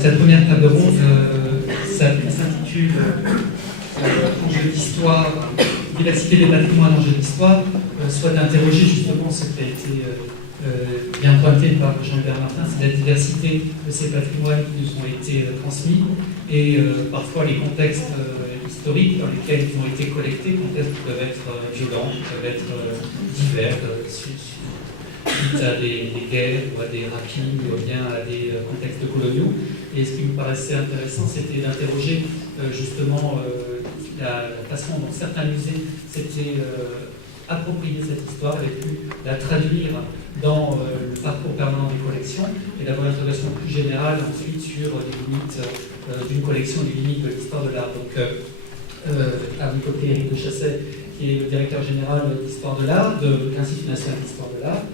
cette première table ronde s'intitule Enjeux d'histoire, diversité des patrimoines, enjeux d'histoire, soit d'interroger justement ce qui a été bien pointé par Jean-Hubert Martin, c'est la diversité de ces patrimoines qui nous ont été transmis et parfois les contextes historiques dans lesquels ils ont été collectés, contextes qui peuvent être violents, qui peuvent être divers, suite à des guerres ou à des rapines ou bien à des contextes coloniaux. Et ce qui me paraissait intéressant, c'était d'interroger justement la façon dont certains musées s'étaient appropriés cette histoire, avaient pu la traduire dans le parcours permanent des collections et d'avoir une interrogation plus générale ensuite sur les limites d'une collection, les limites de l'histoire de l'art. Donc, à mon côté, Éric de Chasset, qui est le directeur général d'Histoire de l'Art, de l'Institut national d'Histoire de l'Art,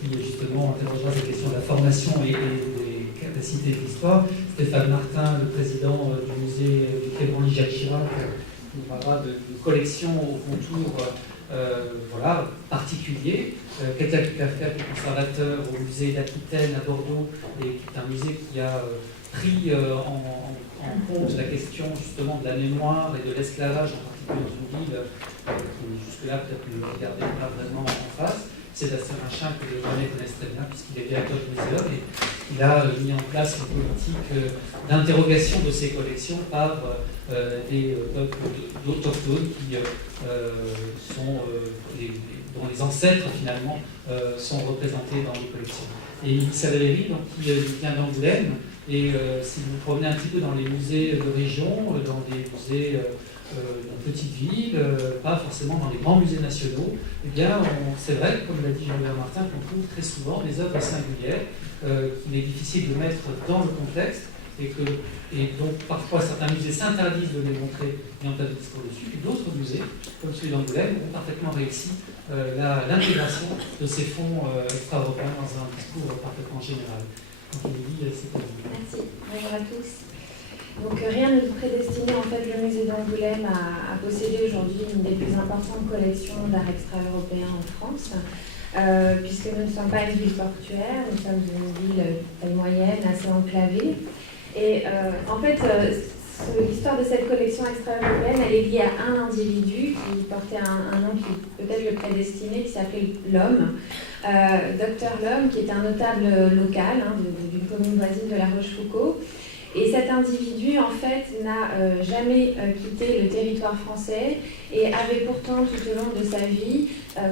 qui justement interrogera cette question de la formation et des capacités de l'histoire. Stéphane Martin, le président du musée du Quai Branly-Jacques Chirac, qui nous parlera de collections au contour voilà, particulier. Quelqu'un qui a fait le conservateur au musée d'Aquitaine à Bordeaux, et qui est un musée qui a pris en compte la question justement de la mémoire et de l'esclavage, en particulier dans une ville qui jusque-là peut-être ne le regardait pas vraiment en face. C'est Sébastien Rachin que les Rennais connaissent très bien puisqu'il est directeur du muséum et il a mis en place une politique d'interrogation de ces collections par des peuples autochtones qui sont dont les ancêtres finalement sont représentés dans les collections. Et Issa Valéry, donc, qui vient d'Angoulême, et si vous vous promenez un petit peu dans les musées de région, dans des musées dans petites villes, pas forcément dans les grands musées nationaux, eh bien, c'est vrai, comme l'a dit Jean-Hubert Martin, qu'on trouve très souvent des œuvres singulières qu'il est difficile de mettre dans le contexte et donc parfois certains musées s'interdisent de les montrer et ont un discours dessus, et d'autres musées, comme celui d'Angoulême, ont parfaitement réussi l'intégration de ces fonds extra-européens dans un discours parfaitement général. Donc, c'est pour vous. Merci. Bonjour à tous. Donc rien ne nous prédestinait en fait le musée d'Angoulême à posséder aujourd'hui une des plus importantes collections d'art extra-européen en France, puisque nous ne sommes pas une ville portuaire, nous sommes une ville taille moyenne, assez enclavée. Et en fait, l'histoire de cette collection extra-européenne, elle est liée à un individu qui portait un nom qui peut-être le prédestinait, qui s'appelait L'Homme, Docteur L'Homme, qui est un notable local d'une commune voisine de La Rochefoucauld. Et cet individu, en fait, n'a jamais quitté le territoire français et avait pourtant, tout au long de sa vie,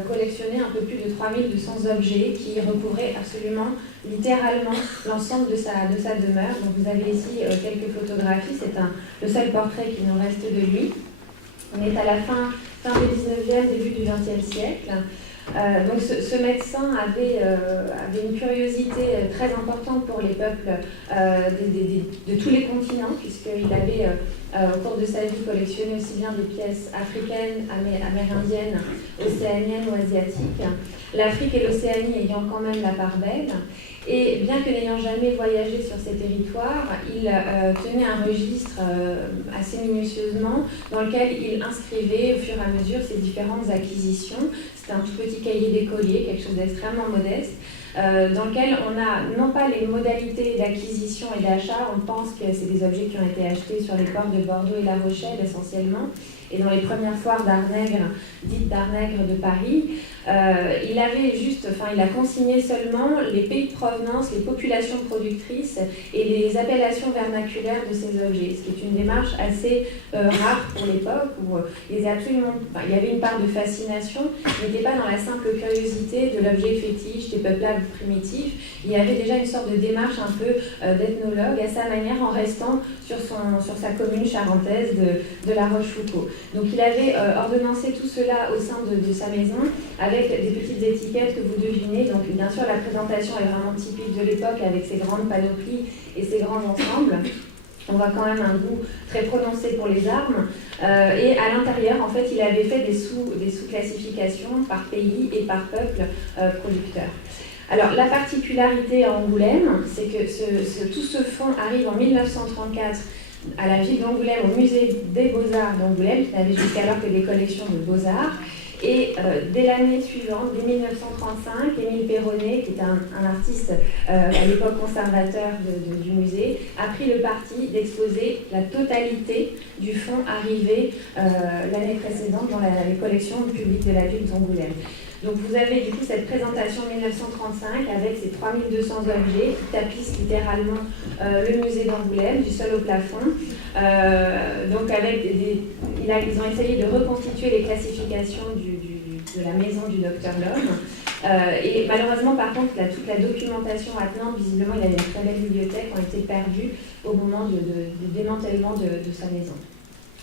collectionné un peu plus de 3200 objets qui recouvraient absolument, littéralement, l'ensemble de sa demeure. Donc vous avez ici quelques photographies, c'est le seul portrait qui nous reste de lui. On est à la fin du 19e, début du 20e siècle. Donc ce médecin avait une curiosité très importante pour les peuples de tous les continents, puisqu'il avait au cours de sa vie collectionné aussi bien des pièces africaines, amérindiennes, océaniennes ou asiatiques. L'Afrique et l'Océanie ayant quand même la part belle. Et bien que n'ayant jamais voyagé sur ces territoires, il tenait un registre assez minutieusement dans lequel il inscrivait au fur et à mesure ses différentes acquisitions. C'était un tout petit cahier d'écolier, quelque chose d'extrêmement modeste, dans lequel on a non pas les modalités d'acquisition et d'achat, on pense que c'est des objets qui ont été achetés sur les ports de Bordeaux et La Rochelle essentiellement, et dans les premières foires d'art nègre, dites d'art nègre de Paris, il a consigné seulement les pays de provenance, les populations productrices et les appellations vernaculaires de ces objets, ce qui est une démarche assez rare pour l'époque où il y avait une part de fascination, mais n'était pas dans la simple curiosité de l'objet fétiche, des peuplades primitifs. Il y avait déjà une sorte de démarche un peu d'ethnologue à sa manière en restant sur sa commune charentaise de La Rochefoucauld. Donc il avait ordonnancé tout cela au sein de sa maison avec des petites étiquettes que vous devinez. Donc bien sûr la présentation est vraiment typique de l'époque avec ses grandes panoplies et ses grands ensembles. On voit quand même un goût très prononcé pour les armes. Et à l'intérieur, en fait, il avait fait des sous-classifications par pays et par peuple producteur. Alors, la particularité à Angoulême, c'est que tout ce fonds arrive en 1934 à la ville d'Angoulême, au musée des Beaux-Arts d'Angoulême, qui n'avait jusqu'alors que des collections de Beaux-Arts. Et dès l'année suivante, dès 1935, Émile Perronnet, qui était un artiste à l'époque conservateur du musée, a pris le parti d'exposer la totalité du fonds arrivé l'année précédente dans les collections publiques de la ville d'Angoulême. Donc vous avez du coup cette présentation 1935 avec ces 3200 objets qui tapissent littéralement le musée d'Angoulême du sol au plafond. Donc avec ils ont essayé de reconstituer les classifications de la maison du docteur Lhomme. Et malheureusement, par contre, toute la documentation attenante, visiblement, il avait une très belle bibliothèque, ont été perdues au moment du démantèlement de sa maison.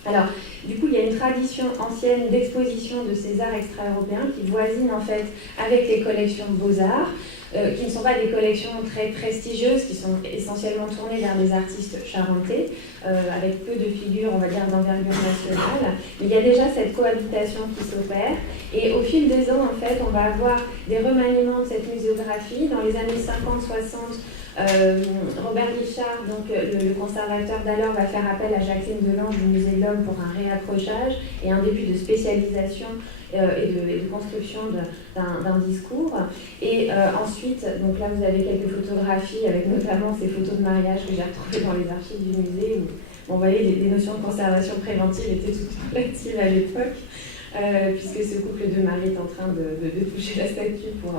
Alors, du coup, il y a une tradition ancienne d'exposition de ces arts extra-européens qui voisine en fait avec les collections Beaux-Arts, qui ne sont pas des collections très prestigieuses, qui sont essentiellement tournées vers des artistes charentais, avec peu de figures, on va dire, d'envergure nationale. Mais il y a déjà cette cohabitation qui s'opère. Et au fil des ans, en fait, on va avoir des remaniements de cette muséographie. Dans les années 50-60, Robert Guichard, donc le conservateur d'alors, va faire appel à Jacqueline Delange du Musée de l'Homme pour un réaccrochage et un début de spécialisation et de construction d'un discours. Et ensuite, donc là vous avez quelques photographies avec notamment ces photos de mariage que j'ai retrouvées dans les archives du musée où vous voyez des notions de conservation préventive étaient toutes relatives à l'époque. Puisque ce couple de mari est en train de toucher la statue pour,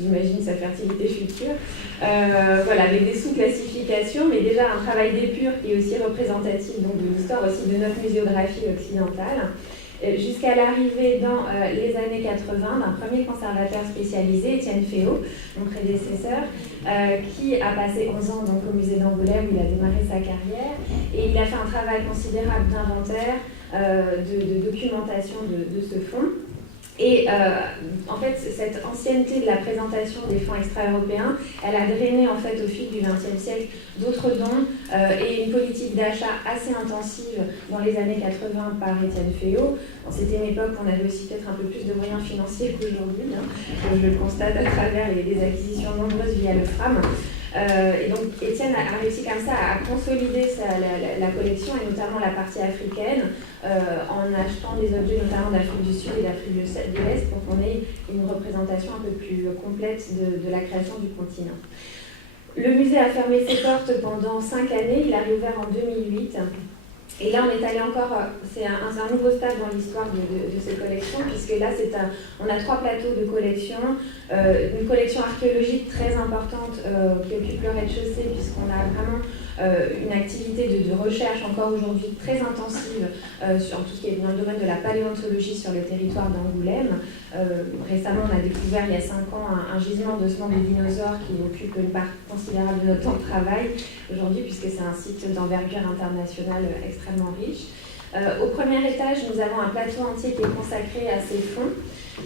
j'imagine, sa fertilité future. Voilà, avec des sous-classifications, mais déjà un travail d'épure qui est aussi représentatif donc, de l'histoire aussi de notre muséographie occidentale, jusqu'à l'arrivée dans les années 80 d'un premier conservateur spécialisé, Étienne Féot, mon prédécesseur, qui a passé 11 ans donc, au musée d'Angoulême où il a démarré sa carrière, et il a fait un travail considérable d'inventaire, de documentation de ce fonds. Et en fait, cette ancienneté de la présentation des fonds extra-européens, elle a drainé en fait au fil du XXe siècle d'autres dons et une politique d'achat assez intensive dans les années 80 par Étienne Féot. C'était une époque où on avait aussi peut-être un peu plus de moyens financiers qu'aujourd'hui, hein, je le constate à travers les acquisitions nombreuses via le FRAM. Et donc Étienne a réussi comme ça à consolider la collection et notamment la partie africaine en achetant des objets notamment d'Afrique du Sud et d'Afrique de l'Est pour qu'on ait une représentation un peu plus complète de la création du continent. Le musée a fermé ses portes pendant 5 années, il a réouvert en 2008. Et là, on est allé encore, c'est un nouveau stade dans l'histoire de ces collections, puisque là, on a 3 plateaux de collection, une collection archéologique très importante qui occupe le rez-de-chaussée, puisqu'on a vraiment une activité de recherche encore aujourd'hui très intensive sur tout ce qui est dans le domaine de la paléontologie sur le territoire d'Angoulême. Récemment, on a découvert il y a 5 ans un gisement d'ossements de dinosaures qui occupe une part considérable de notre temps de travail aujourd'hui, puisque c'est un site d'envergure internationale extrêmement riche. Au premier étage, nous avons un plateau entier qui est consacré à ces fonds.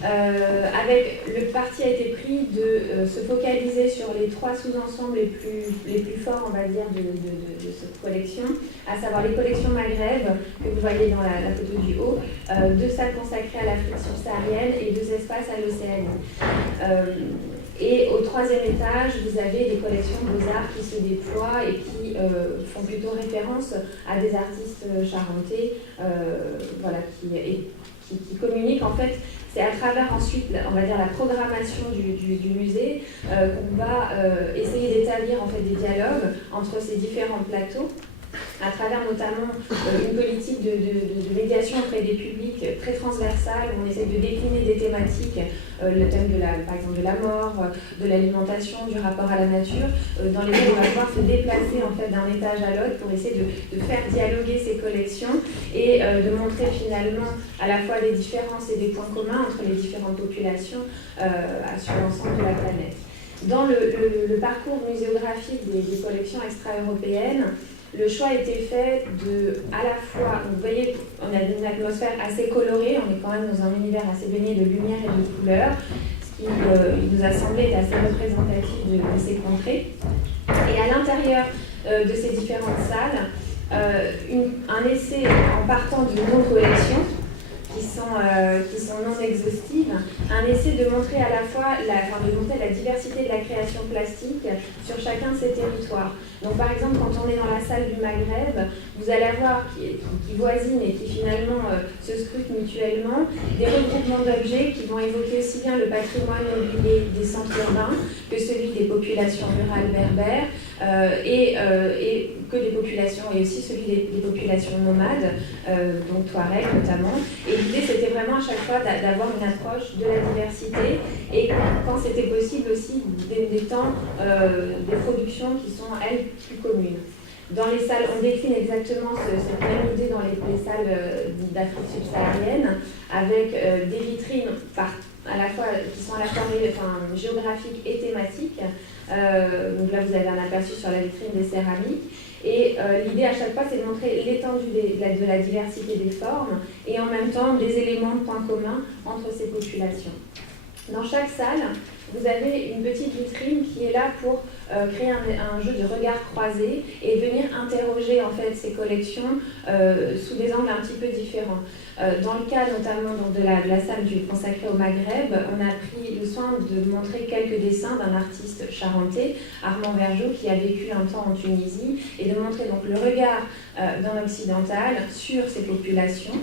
Le parti a été pris de se focaliser sur les 3 sous-ensembles les plus forts, on va dire, de cette collection, à savoir les collections Maghreb, que vous voyez dans la photo du haut, 2 salles consacrées à l'Afrique subsaharienne et 2 espaces à l'Océanie. Et au 3e étage, vous avez des collections Beaux-Arts qui se déploient et qui font plutôt référence à des artistes charentais voilà, qui communiquent en fait. C'est à travers ensuite, on va dire, la programmation du musée qu'on va essayer d'établir en fait des dialogues entre ces différents plateaux, à travers notamment une politique de médiation auprès des publics très transversale, où on essaie de décliner des thématiques, le thème par exemple de la mort, de l'alimentation, du rapport à la nature, dans lesquels on va pouvoir se déplacer en fait, d'un étage à l'autre pour essayer de faire dialoguer ces collections et de montrer finalement à la fois les différences et des points communs entre les différentes populations sur l'ensemble de la planète. Dans le parcours muséographique des collections extra-européennes, le choix a été fait à la fois, vous voyez, on a une atmosphère assez colorée, on est quand même dans un univers assez baigné de lumière et de couleurs, ce qui nous a semblé être assez représentatif de ces contrées. Et à l'intérieur de ces différentes salles, un essai en partant de nos collections, qui sont non exhaustives, un essai de montrer à la fois de montrer la diversité de la création plastique sur chacun de ces territoires. Donc par exemple, quand on est dans la salle du Maghreb, vous allez avoir qui voisinent et qui finalement se scrutent mutuellement des regroupements d'objets qui vont évoquer aussi bien le patrimoine mobilier des centres urbains que celui des populations rurales berbères et que des populations, et aussi celui des populations nomades, donc Touareg notamment. Et l'idée, c'était vraiment à chaque fois d'avoir une approche de la diversité et quand c'était possible aussi des temps, des productions qui sont, elles, plus communes. Dans les salles, on décline exactement cette même idée dans les salles d'Afrique subsaharienne, avec des vitrines à la fois, qui sont à la fois géographiques et thématiques. Donc là, vous avez un aperçu sur la vitrine des céramiques. Et l'idée à chaque fois, c'est de montrer l'étendue de la diversité des formes et en même temps des éléments de points communs entre ces populations. Dans chaque salle, vous avez une petite vitrine qui est là pour créer un jeu de regard croisé et venir interroger en fait ces collections sous des angles un petit peu différents. Dans le cas notamment donc, de la salle consacrée au Maghreb, on a pris le soin de montrer quelques dessins d'un artiste charentais, Armand Vergeot, qui a vécu un temps en Tunisie, et de montrer donc le regard d'un occidental sur ces populations.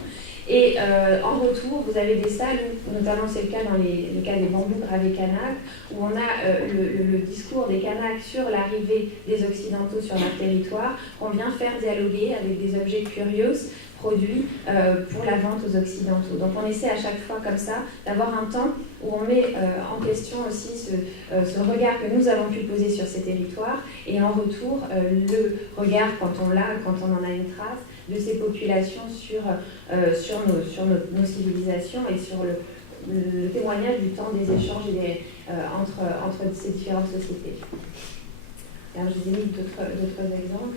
Et en retour, vous avez des salles, notamment c'est le cas dans le cas des bambous gravés Kanak, où on a le discours des Kanaks sur l'arrivée des Occidentaux sur leur territoire, qu'on vient faire dialoguer avec des objets curieux produits pour la vente aux Occidentaux. Donc on essaie à chaque fois comme ça d'avoir un temps où on met en question aussi ce regard que nous avons pu poser sur ces territoires et en retour le regard, quand on en a une trace, de ces populations sur nos civilisations et sur le témoignage du temps des échanges entre ces différentes sociétés. Alors, je vous ai mis d'autres exemples.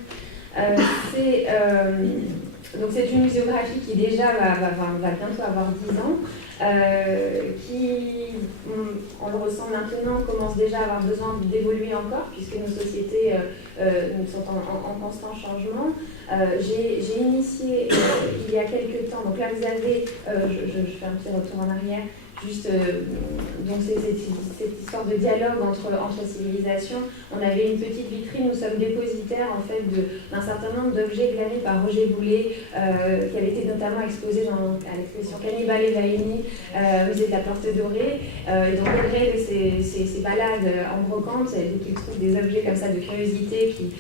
Donc c'est une muséographie qui déjà va bientôt avoir 10 ans, qui, on le ressent maintenant, commence déjà à avoir besoin d'évoluer encore, puisque nos sociétés sont en constant changement. J'ai initié il y a quelques temps, donc là vous avez, je fais un petit retour en arrière, juste donc c'est cette histoire de dialogue entre civilisations. On avait une petite vitrine, nous sommes dépositaires en fait d'un certain nombre d'objets glanés par Roger Boulet, qui avait été notamment exposé à l'exposition Cannibale et Vaini, au musée de la Porte Dorée. Et donc au gré de ces balades en brocante, dès qu'il trouve des objets comme ça de curiosité qui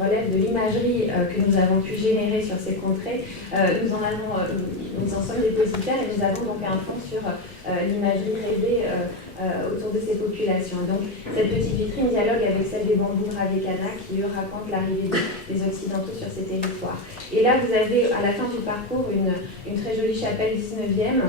relèvent de l'imagerie que nous avons pu générer sur ces contrées, nous en sommes dépositaires et nous avons donc un fonds sur l'imagerie rêvée autour de ces populations. Donc cette petite vitrine dialogue avec celle des bambous gravés Kanak qui eux racontent l'arrivée des Occidentaux sur ces territoires. Et là vous avez à la fin du parcours une très jolie chapelle 19e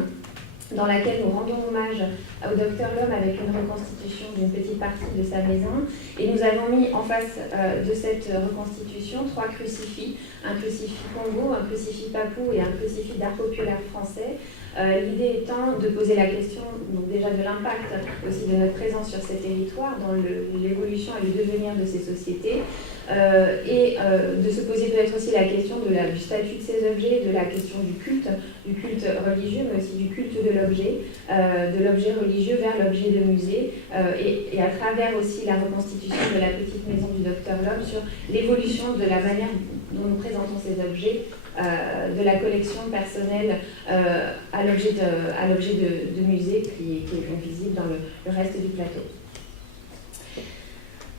dans laquelle nous rendons hommage au Docteur L'Homme avec une reconstitution d'une petite partie de sa maison. Et nous avons mis en face de cette reconstitution 3 crucifix, un crucifix Congo, un crucifix Papou et un crucifix d'art populaire français. L'idée étant de poser la question donc déjà de l'impact aussi de notre présence sur ces territoires, dans l'évolution et le devenir de ces sociétés, et de se poser peut-être aussi la question du statut de ces objets, de la question du culte religieux, mais aussi du culte de l'objet religieux vers l'objet de musée, et à travers aussi la reconstitution de la petite maison du Docteur L'Homme sur l'évolution de la manière dont nous présentons ces objets, de la collection personnelle à l'objet de musée qui est visible dans le reste du plateau.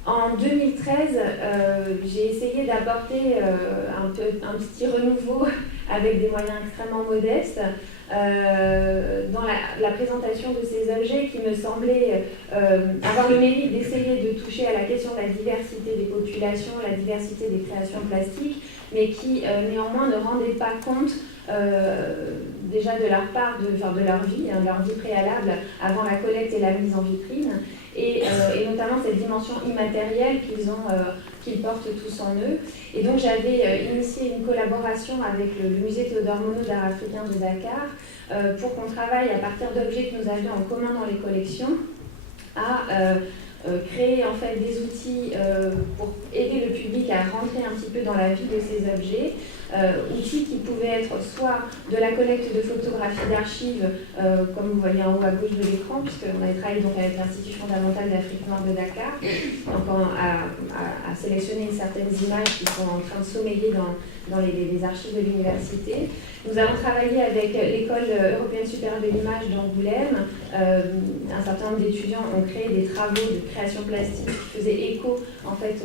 En 2013, j'ai essayé d'apporter un petit renouveau avec des moyens extrêmement modestes dans la présentation de ces objets qui me semblaient avoir le mérite d'essayer de toucher à la question de la diversité des populations, la diversité des créations plastiques, mais qui néanmoins ne rendaient pas compte déjà de leur part, de leur vie préalable avant la collecte et la mise en vitrine, et notamment cette dimension immatérielle qu'ils portent tous en eux. Et donc j'avais initié une collaboration avec le musée Théodore Monod d'art africain de Dakar pour qu'on travaille à partir d'objets que nous avions en commun dans les collections à créer en fait des outils pour aider le public à rentrer un petit peu dans la vie de ces objets, outils qui pouvaient être soit de la collecte de photographies d'archives, comme vous voyez en haut à gauche de l'écran, puisqu'on avait travaillé donc avec l'Institut fondamental d'Afrique Noire de Dakar, donc à sélectionner certaines images qui sont en train de sommeiller dans les archives de l'université. Nous avons travaillé avec l'École européenne supérieure de l'image d'Angoulême. Un certain nombre d'étudiants ont créé des travaux de création plastique qui faisaient écho en fait,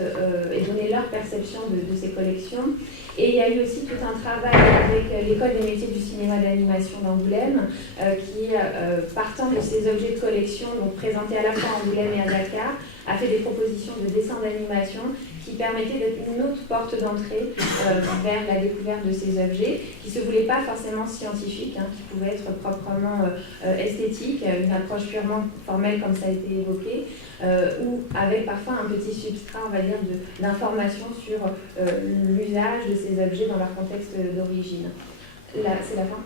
et donnaient leur perception de ces collections. Et il y a eu aussi tout un travail avec l'École des métiers du cinéma d'animation d'Angoulême qui, partant de ces objets de collection, donc présentés à la fois à Angoulême et à Dakar, a fait des propositions de dessin d'animation qui permettaient d'être une autre porte d'entrée vers la découverte de ces objets, qui ne se voulaient pas forcément scientifiques, qui pouvaient être proprement esthétiques, une approche purement formelle comme ça a été évoqué, ou avec parfois un petit substrat, on va dire, d'information sur l'usage de ces objets dans leur contexte d'origine. Là, c'est la fin.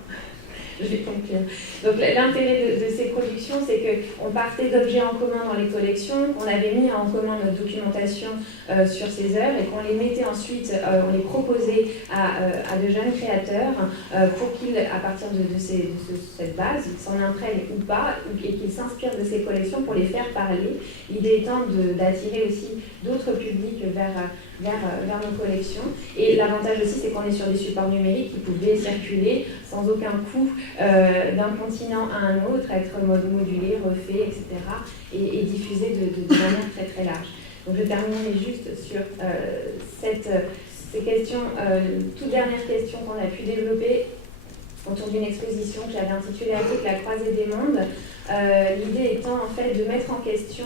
Je vais conclure. Donc l'intérêt de ces productions, c'est qu'on partait d'objets en commun dans les collections, qu'on avait mis en commun notre documentation sur ces œuvres et qu'on les mettait ensuite, on les proposait à de jeunes créateurs pour qu'ils, à partir de cette base, ils s'en imprègnent ou pas, et qu'ils s'inspirent de ces collections pour les faire parler. L'idée étant d'attirer aussi d'autres publics vers nos collections. Et l'avantage aussi, c'est qu'on est sur des supports numériques qui pouvaient circuler sans aucun coût d'un continent à un autre, être modulé, refait, etc. et diffusé de manière très très large. Donc je terminerai juste sur ces questions, toute dernière question qu'on a pu développer autour d'une exposition que j'avais intitulée Afrique, la croisée des mondes. L'idée étant en fait de mettre en question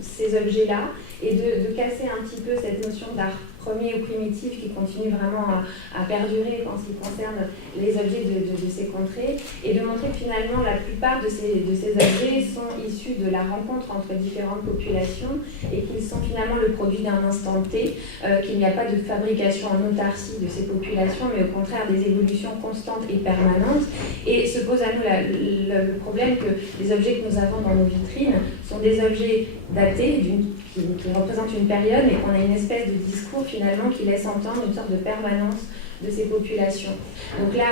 ces objets-là et de casser un petit peu cette notion d'art premier ou primitif qui continue vraiment à perdurer en ce qui concerne les objets de ces contrées, et de montrer que finalement la plupart de ces objets sont issus de la rencontre entre différentes populations et qu'ils sont finalement le produit d'un instant T, qu'il n'y a pas de fabrication en autarcie de ces populations, mais au contraire des évolutions constantes et permanentes. Et se pose à nous le problème que les objets que nous avons dans nos vitrines sont des objets datés, qui représentent une période, mais qu'on a une espèce de discours finalement qui laisse entendre une sorte de permanence de ces populations. Donc là,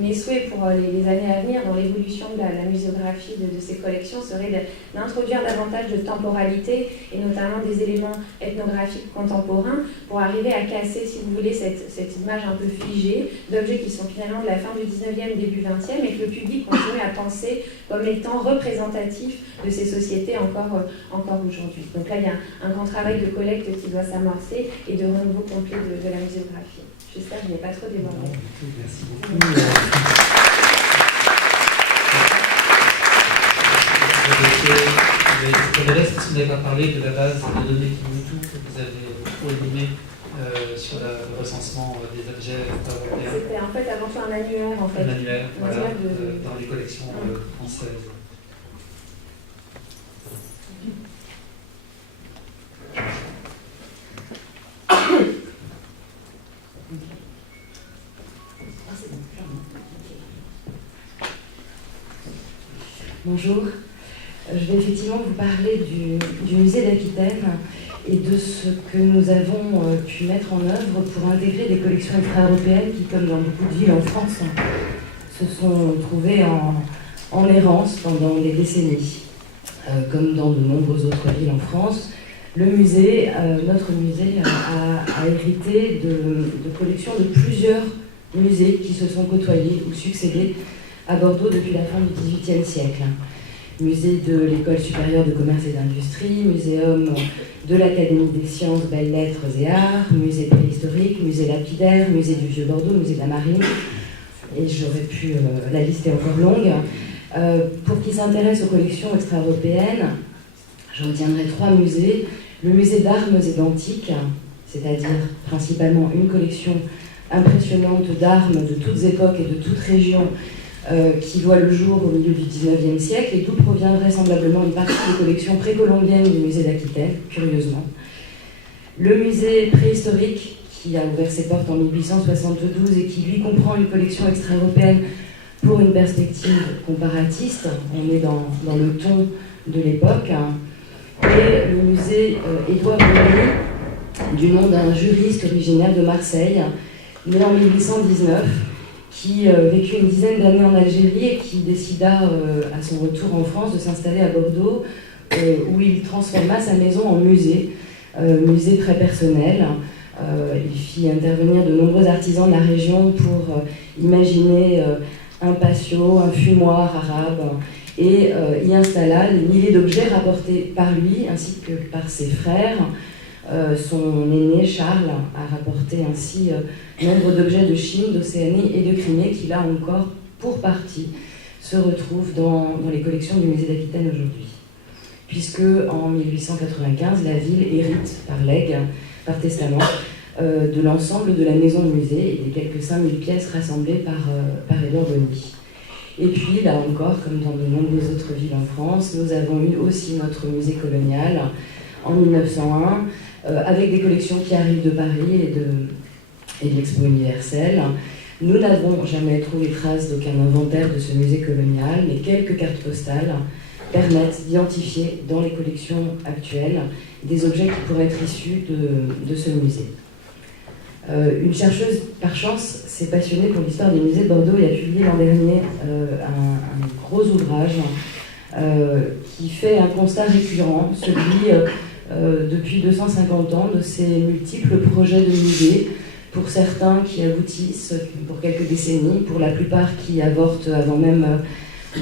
mes souhaits pour les années à venir dans l'évolution de la muséographie de ces collections serait d'introduire davantage de temporalité et notamment des éléments ethnographiques contemporains pour arriver à casser, si vous voulez, cette image un peu figée d'objets qui sont finalement de la fin du 19e, début 20e et que le public continue à penser comme étant représentatifs de ces sociétés encore aujourd'hui. Donc là, il y a un grand travail de collecte qui doit s'amorcer et de renouveau complet de la muséographie. J'espère que je n'ai pas trop débordé. Merci beaucoup. Vous avez parce que vous n'avez pas parlé de la base de données Kimutu que vous avez beaucoup animée sur le recensement des objets européens. C'était en fait avant tout un annuaire en fait. Un annuaire, voilà, dans les collections françaises. Bonjour, je vais effectivement vous parler du musée d'Aquitaine et de ce que nous avons pu mettre en œuvre pour intégrer des collections extra-européennes qui, comme dans beaucoup de villes en France, se sont trouvées en errance pendant des décennies. Comme dans de nombreuses autres villes en France, notre musée a hérité de collections de plusieurs musées qui se sont côtoyés ou succédés à Bordeaux depuis la fin du XVIIIe siècle. Musée de l'École supérieure de commerce et d'industrie, muséum de l'Académie des sciences, belles lettres et arts, musée préhistorique, musée lapidaire, musée du Vieux-Bordeaux, musée de la Marine, et j'aurais pu, la liste est encore longue. Pour qui s'intéresse aux collections extra-européennes, j'en retiendrai 3 musées. Le musée d'armes et d'antiques, c'est-à-dire principalement une collection impressionnante d'armes de toutes époques et de toutes régions qui voit le jour au milieu du XIXe siècle et d'où provient vraisemblablement une partie des collections précolombiennes du musée d'Aquitaine, curieusement. Le musée préhistorique, qui a ouvert ses portes en 1872 et qui, lui, comprend une collection extra-européenne pour une perspective comparatiste, on est dans le ton de l'époque, et le musée Édouard Bruni, du nom d'un juriste originaire de Marseille, né en 1819, qui vécut une dizaine d'années en Algérie et qui décida à son retour en France de s'installer à Bordeaux, où il transforma sa maison en musée, musée très personnel. Il fit intervenir de nombreux artisans de la région pour imaginer un patio, un fumoir arabe, et y installa des milliers d'objets rapportés par lui ainsi que par ses frères. Son aîné Charles a rapporté ainsi nombre d'objets de Chine, d'Océanie et de Crimée qui, là encore, pour partie, se retrouvent dans les collections du musée d'Aquitaine aujourd'hui. Puisque en 1895, la ville hérite par legs, par testament, de l'ensemble de la maison musée et des quelques 5000 pièces rassemblées par Édouard Bonny. Et puis, là encore, comme dans de nombreuses autres villes en France, nous avons eu aussi notre musée colonial en 1901, avec des collections qui arrivent de Paris et de l'Expo universelle. Nous n'avons jamais trouvé trace d'aucun inventaire de ce musée colonial, mais quelques cartes postales permettent d'identifier dans les collections actuelles des objets qui pourraient être issus de ce musée. Une chercheuse, par chance, s'est passionnée pour l'histoire des musées de Bordeaux et a publié l'an dernier un gros ouvrage qui fait un constat récurrent, celui depuis 250 ans de ces multiples projets de musées, pour certains qui aboutissent pour quelques décennies, pour la plupart qui avortent avant même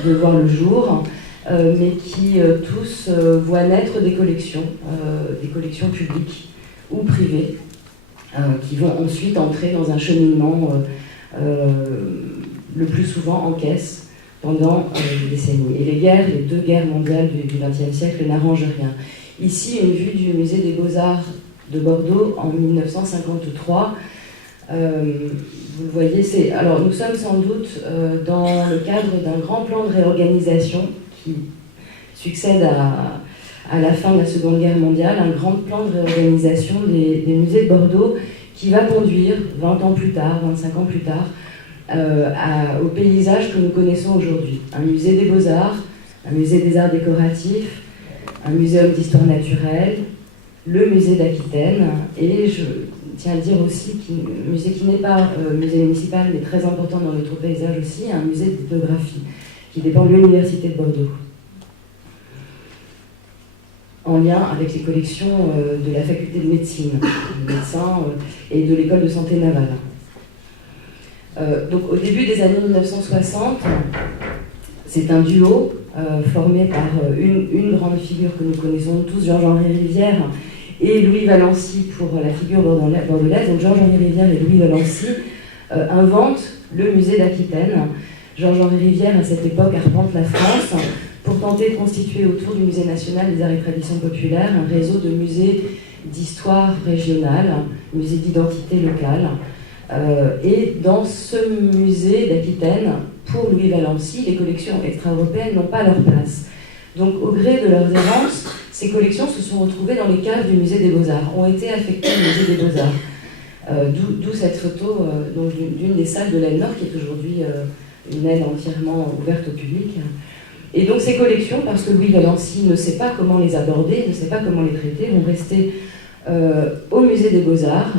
de voir le jour, mais qui tous voient naître des collections publiques ou privées, qui vont ensuite entrer dans un cheminement le plus souvent en caisse pendant des décennies. Et les deux guerres mondiales du XXe siècle n'arrangent rien. Ici, une vue du musée des Beaux-Arts de Bordeaux en 1953. Vous le voyez, alors nous sommes sans doute dans le cadre d'un grand plan de réorganisation qui succède à la fin de la Seconde Guerre mondiale, un grand plan de réorganisation des musées de Bordeaux qui va conduire 20 ans plus tard, 25 ans plus tard, au paysage que nous connaissons aujourd'hui. Un musée des Beaux-Arts, un musée des Arts décoratifs, un muséum d'histoire naturelle, le musée d'Aquitaine, et je tiens à dire aussi un musée qui n'est pas musée municipal, mais très important dans notre paysage aussi, un musée d'ethnographie, qui dépend de l'Université de Bordeaux, en lien avec les collections de la faculté de médecine, de médecins et de l'école de santé navale. Donc au début des années 1960, c'est un duo formé par une grande figure que nous connaissons tous, Georges-Henri Rivière, et Louis Valency pour la figure bordelaise. Donc Georges-Henri Rivière et Louis Valency inventent le musée d'Aquitaine. Georges-Henri Rivière, à cette époque, arpente la France pour tenter de constituer autour du Musée national des arts et traditions populaires un réseau de musées d'histoire régionale, musées d'identité locale. Et dans ce musée d'Aquitaine, pour Louis Valency, les collections extra-européennes n'ont pas leur place. Donc au gré de leurs errances, ces collections se sont retrouvées dans les caves du musée des Beaux-Arts, ont été affectées au musée des Beaux-Arts. D'où cette photo d'une des salles de l'aile Nord, qui est aujourd'hui une aile entièrement ouverte au public. Et donc ces collections, parce que Louis Valency ne sait pas comment les aborder, ne sait pas comment les traiter, vont rester au musée des Beaux-Arts.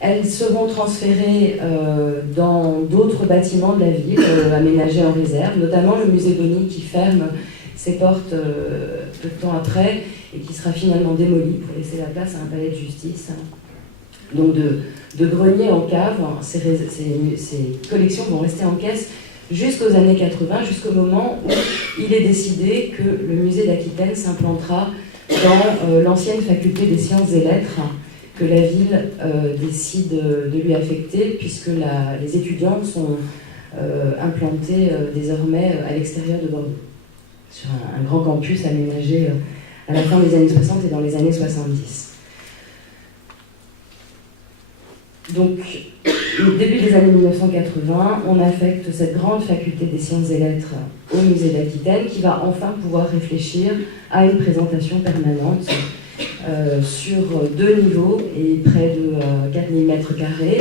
Elles seront transférées dans d'autres bâtiments de la ville, aménagés en réserve, notamment le musée Bonny qui ferme ses portes peu de temps après et qui sera finalement démoli pour laisser la place à un palais de justice. Donc de grenier en cave, ces collections vont rester en caisse jusqu'aux années 80, jusqu'au moment où il est décidé que le musée d'Aquitaine s'implantera dans l'ancienne faculté des sciences et lettres, que la ville décide de lui affecter, puisque les étudiants sont implantés désormais à l'extérieur de Bordeaux, sur un grand campus aménagé à la fin des années 60 et dans les années 70. Donc, au début des années 1980, on affecte cette grande faculté des sciences et lettres au musée d'Aquitaine, qui va enfin pouvoir réfléchir à une présentation permanente sur 2 niveaux et près de 4000 mètres carrés.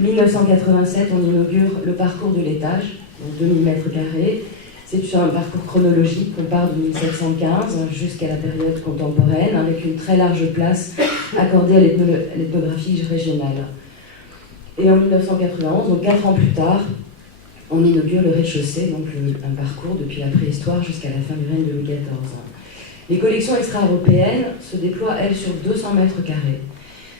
1987, on inaugure le parcours de l'étage, donc 2000 mètres carrés. C'est un parcours chronologique, on part de 1715 jusqu'à la période contemporaine, avec une très large place accordée à l'ethnographie régionale. Et en 1991, donc 4 ans plus tard, on inaugure le rez-de-chaussée, donc un parcours depuis la préhistoire jusqu'à la fin du règne de Louis XIV. Les collections extra-européennes se déploient, elles, sur 200 mètres carrés,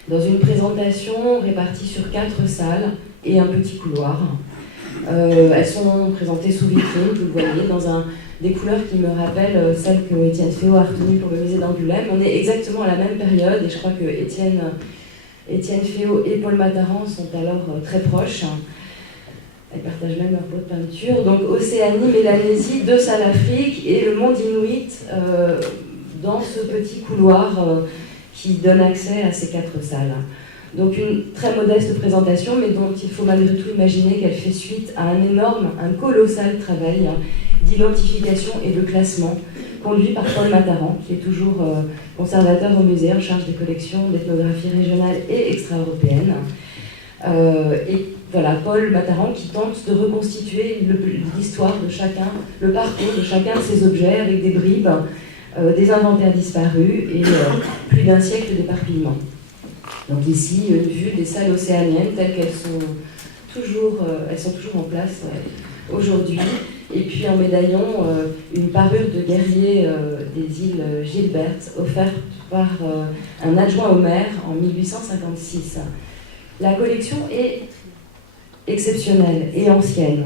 dans une présentation répartie sur 4 salles et un petit couloir. Elles sont présentées sous vitrine, vous le voyez, dans des couleurs qui me rappellent celles que Étienne Féot a retenues pour le musée d'Angoulême. On est exactement à la même période, et je crois que Étienne Féot et Paul Mataran sont alors très proches. Elles partagent même leur pot de peinture. Donc Océanie, Mélanésie, 2 salles Afrique et le monde inuit dans ce petit couloir qui donne accès à ces 4 salles. Donc une très modeste présentation, mais dont il faut malgré tout imaginer qu'elle fait suite à un colossal travail d'identification et de classement conduit par Paul Mataran, qui est toujours conservateur au musée en charge des collections d'ethnographie régionale et extra-européenne. Et voilà, Paul Mataran qui tente de reconstituer l'histoire de chacun, le parcours de chacun de ces objets avec des bribes, des inventaires disparus et plus d'un siècle d'éparpillement. Donc ici, une vue des salles océaniennes telles qu'elles sont toujours en place aujourd'hui. Et puis en médaillon, une parure de guerrier des îles Gilbert, offerte par un adjoint au maire en 1856. La collection est exceptionnelle et ancienne,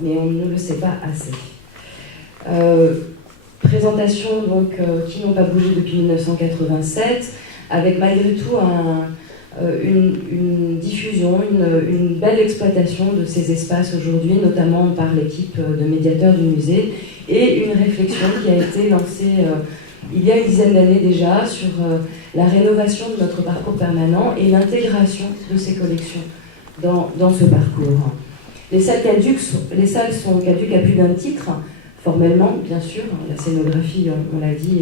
mais on ne le sait pas assez. Présentation donc, qui n'ont pas bougé depuis 1987, avec malgré tout une diffusion, une belle exploitation de ces espaces aujourd'hui, notamment par l'équipe de médiateurs du musée, et une réflexion qui a été lancée il y a une dizaine d'années déjà sur la rénovation de notre parcours permanent et l'intégration de ces collections dans ce parcours. Les salles sont caduques à plus d'un titre, formellement bien sûr, la scénographie, on l'a dit,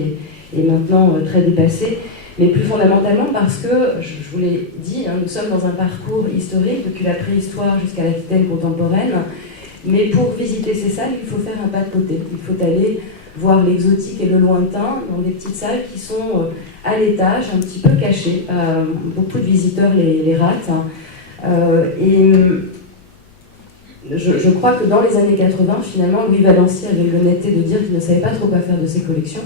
est maintenant très dépassée, mais plus fondamentalement parce que, je vous l'ai dit, nous sommes dans un parcours historique depuis la préhistoire jusqu'à l'Aquitaine contemporaine, mais pour visiter ces salles, il faut faire un pas de côté. Il faut aller voir l'exotique et le lointain dans des petites salles qui sont à l'étage, un petit peu cachées. Beaucoup de visiteurs les ratent. Et je crois que dans les années 80, finalement, Louis Valency avait l'honnêteté de dire qu'il ne savait pas trop quoi faire de ses collections.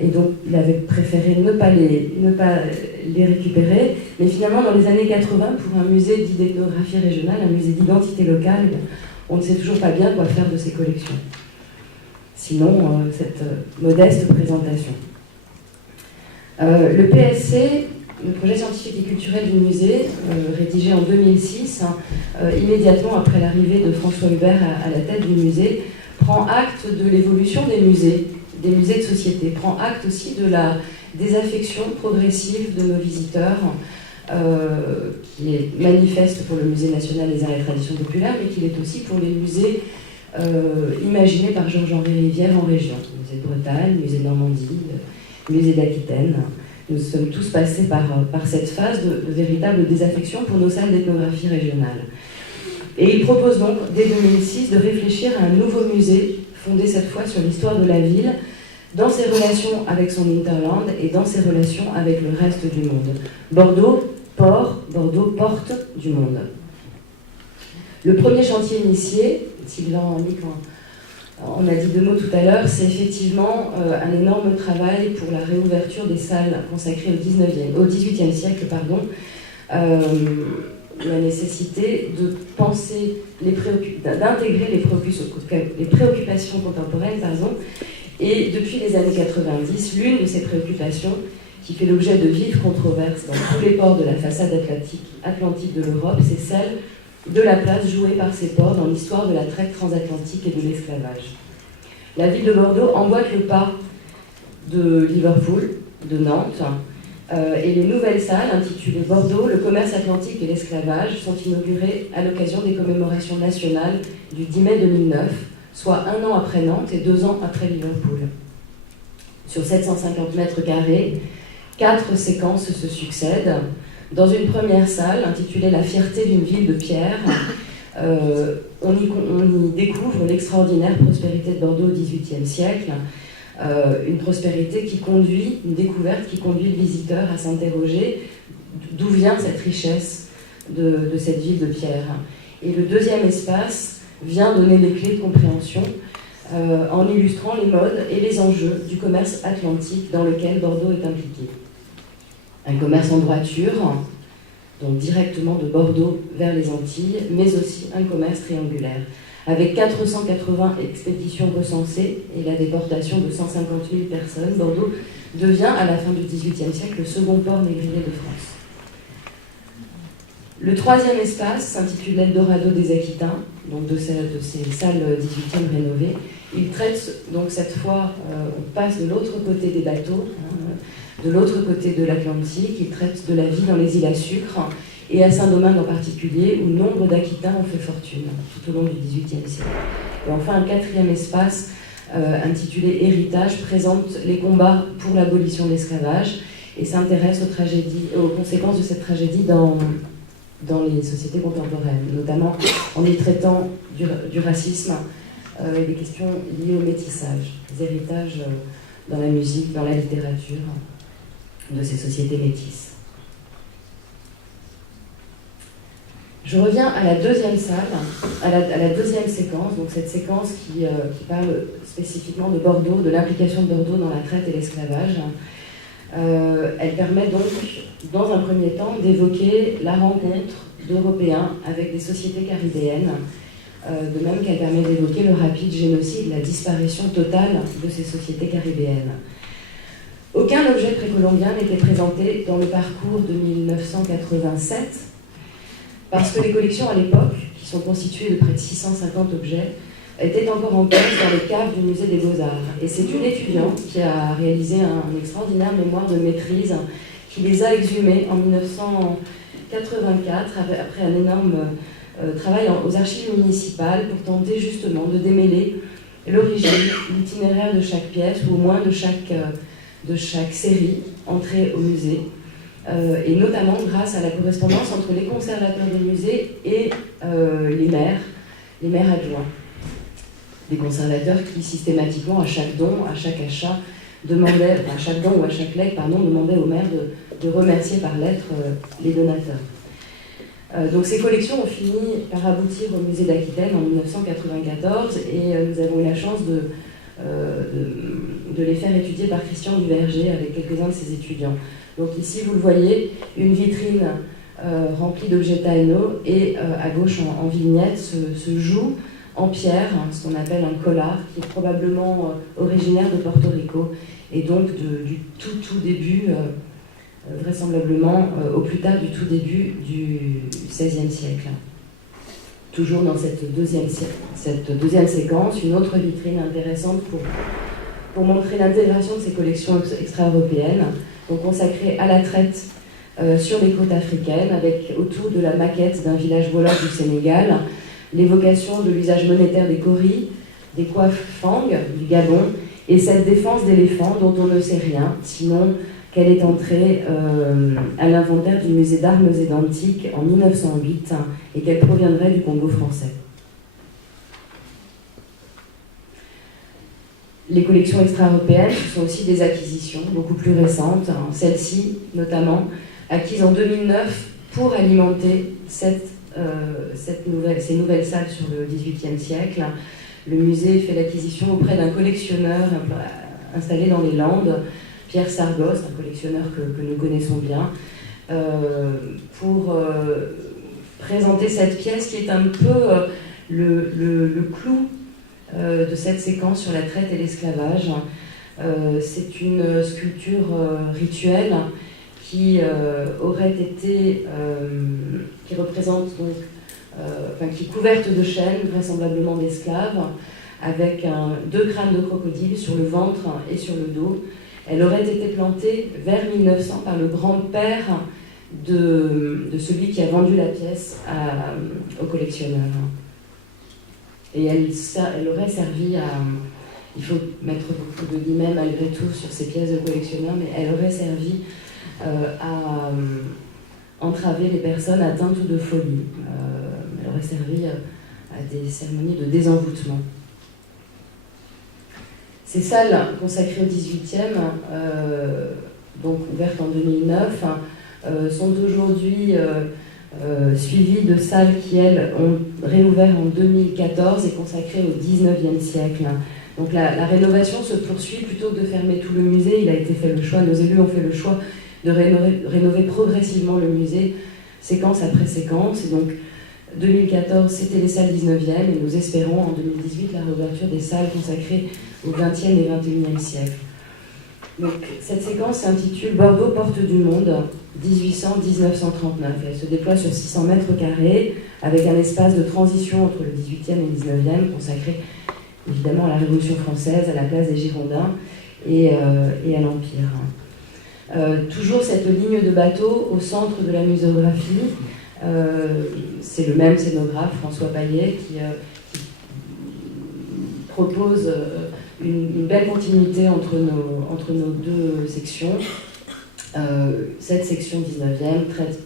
Et donc, il avait préféré ne pas les récupérer. Mais finalement, dans les années 80, pour un musée d'ethnographie régionale, un musée d'identité locale, on ne sait toujours pas bien quoi faire de ces collections. Sinon, cette modeste présentation. Le PSC, le projet scientifique et culturel du musée, rédigé en 2006, immédiatement après l'arrivée de François Hubert à la tête du musée, prend acte de l'évolution des musées de société, prend acte aussi de la désaffection progressive de nos visiteurs, qui est manifeste pour le Musée national des arts et traditions populaires, mais qui l'est aussi pour les musées imaginés par Georges-Henri Rivière en région. Musée de Bretagne, musée de Normandie, musée d'Aquitaine. Nous sommes tous passés par cette phase de véritable désaffection pour nos salles d'ethnographie régionale. Et il propose donc, dès 2006, de réfléchir à un nouveau musée, fondé cette fois sur l'histoire de la ville, dans ses relations avec son hinterland et dans ses relations avec le reste du monde. Bordeaux, port, Bordeaux, porte du monde. Le premier chantier initié, Sylvain Mick on a dit 2 mots tout à l'heure, c'est effectivement un énorme travail pour la réouverture des salles consacrées au XVIIIe siècle, la nécessité de penser, d'intégrer les préoccupations contemporaines, et depuis les années 90, l'une de ces préoccupations qui fait l'objet de vives controverses dans tous les ports de la façade atlantique de l'Europe, c'est celle de la place jouée par ces ports dans l'histoire de la traite transatlantique et de l'esclavage. La ville de Bordeaux emboîte le pas de Liverpool, de Nantes, et les nouvelles salles intitulées Bordeaux, le commerce atlantique et l'esclavage sont inaugurées à l'occasion des commémorations nationales du 10 mai 2009, soit 1 an après Nantes et 2 ans après Liverpool. Sur 750 mètres carrés, 4 séquences se succèdent. Dans une première salle, intitulée La fierté d'une ville de pierre, on y découvre l'extraordinaire prospérité de Bordeaux au XVIIIe siècle, une prospérité une découverte qui conduit le visiteur à s'interroger d'où vient cette richesse de cette ville de pierre. Et le deuxième espace vient donner les clés de compréhension en illustrant les modes et les enjeux du commerce atlantique dans lequel Bordeaux est impliqué. Un commerce en droiture, donc directement de Bordeaux vers les Antilles, mais aussi un commerce triangulaire. Avec 480 expéditions recensées et la déportation de 150 000 personnes, Bordeaux devient à la fin du XVIIIe siècle le second port négrier de France. Le troisième espace s'intitule l'Eldorado des Aquitains, donc de ces salles XVIIIe rénovées. Il traite donc cette fois, on passe de l'autre côté des bateaux, de l'autre côté de l'Atlantique. Il traite de la vie dans les îles à sucre et à Saint-Domingue en particulier, où nombre d'Aquitains ont fait fortune tout au long du XVIIIe siècle. Et enfin, un quatrième espace intitulé Héritage présente les combats pour l'abolition de l'esclavage et s'intéresse aux conséquences de cette tragédie dans les sociétés contemporaines, notamment en y traitant du racisme et des questions liées au métissage, des héritages dans la musique, dans la littérature de ces sociétés métisses. Je reviens à la deuxième salle, à la deuxième séquence, donc cette séquence qui parle spécifiquement de Bordeaux, de l'implication de Bordeaux dans la traite et l'esclavage. Elle permet donc, dans un premier temps, d'évoquer la rencontre d'Européens avec des sociétés caribéennes, de même qu'elle permet d'évoquer le rapide génocide, la disparition totale de ces sociétés caribéennes. Aucun objet précolombien n'était présenté dans le parcours de 1987, parce que les collections à l'époque, qui sont constituées de près de 650 objets, étaient encore en place dans les caves du musée des Beaux-Arts. Et c'est une étudiante qui a réalisé un extraordinaire mémoire de maîtrise, qui les a exhumés en 1984, après un énorme travail aux archives municipales, pour tenter justement de démêler l'origine, l'itinéraire de chaque pièce, ou au moins de chaque série entrée au musée. Et notamment grâce à la correspondance entre les conservateurs des musées et les maires adjoints. Des conservateurs qui systématiquement, à chaque don, à chaque achat, à chaque don ou à chaque legs, demandaient au maire de remercier par lettre les donateurs. Donc ces collections ont fini par aboutir au musée d'Aquitaine en 1994 et nous avons eu la chance de les faire étudier par Christian Duverger avec quelques-uns de ses étudiants. Donc ici, vous le voyez, une vitrine remplie d'objets taïno et à gauche en vignette se joue en pierre, ce qu'on appelle un collar, qui est probablement originaire de Porto Rico et donc du tout début, vraisemblablement au plus tard du tout début du XVIe siècle. Toujours dans cette deuxième séquence, une autre vitrine intéressante pour montrer l'intégration de ces collections extra-européennes, donc consacrées à la traite sur les côtes africaines, avec autour de la maquette d'un village voleur du Sénégal, l'évocation de l'usage monétaire des kauris, des coiffes fang du Gabon, et cette défense d'éléphants dont on ne sait rien, sinon qu'elle est entrée à l'inventaire du musée d'armes et d'antiques en 1908 et qu'elle proviendrait du Congo français. Les collections extra-européennes, ce sont aussi des acquisitions beaucoup plus récentes, celle-ci notamment, acquise en 2009 pour alimenter ces nouvelles salles sur le XVIIIe siècle. Le musée fait l'acquisition auprès d'un collectionneur installé dans les Landes, Pierre Sargos, un collectionneur que nous connaissons bien, pour présenter cette pièce qui est un peu le clou de cette séquence sur la traite et l'esclavage. C'est une sculpture rituelle qui représente donc, qui est couverte de chaînes, vraisemblablement d'esclaves, avec deux crânes de crocodile sur le ventre et sur le dos. Elle aurait été plantée vers 1900 par le grand-père de celui qui a vendu la pièce au collectionneur. Et elle aurait servi à... Il faut mettre beaucoup de guillemets malgré tout sur ces pièces de collectionneur, mais elle aurait servi à entraver les personnes atteintes de folie. Elle aurait servi à des cérémonies de désenvoûtement. Ces salles consacrées au XVIIIe, donc ouvertes en 2009, sont aujourd'hui suivi de salles qui, elles, ont réouvert en 2014 et consacrées au 19e siècle. Donc la rénovation se poursuit. Plutôt que de fermer tout le musée, il a été fait le choix, nos élus ont fait le choix de rénover progressivement le musée, séquence après séquence. Et donc 2014, c'était les salles 19e, et nous espérons en 2018 la réouverture des salles consacrées au 20e et 21e siècle. Donc, cette séquence s'intitule Bordeaux, porte du monde, 1800-1939. Elle se déploie sur 600 mètres carrés, avec un espace de transition entre le 18e et le 19e, consacré évidemment à la Révolution française, à la place des Girondins et à l'Empire. Toujours cette ligne de bateau au centre de la muséographie. C'est le même scénographe, François Paillet, qui propose une belle continuité entre nos deux sections. Cette section 19e traite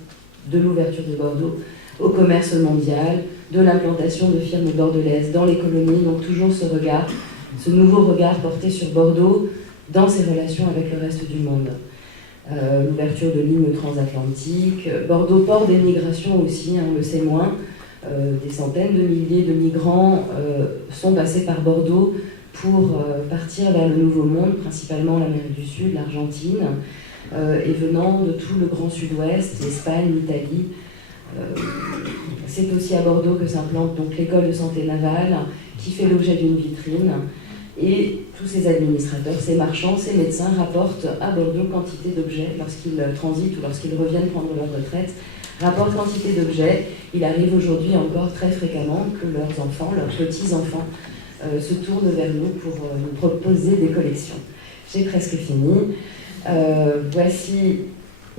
de l'ouverture de Bordeaux au commerce mondial, de l'implantation de firmes bordelaises dans les colonies, donc toujours ce nouveau regard porté sur Bordeaux dans ses relations avec le reste du monde. L'ouverture de lignes transatlantiques, Bordeaux, port d'émigration aussi, on le sait moins. Des centaines de milliers de migrants sont passés par Bordeaux pour partir vers le Nouveau Monde, principalement l'Amérique du Sud, l'Argentine, et venant de tout le Grand Sud-Ouest, l'Espagne, l'Italie. C'est aussi à Bordeaux que s'implante donc l'école de santé navale, qui fait l'objet d'une vitrine. Et tous ces administrateurs, ces marchands, ces médecins rapportent à Bordeaux quantité d'objets lorsqu'ils transitent ou lorsqu'ils reviennent prendre leur retraite, rapportent quantité d'objets. Il arrive aujourd'hui encore très fréquemment que leurs enfants, leurs petits-enfants, se tournent vers nous pour nous proposer des collections. J'ai presque fini. Voici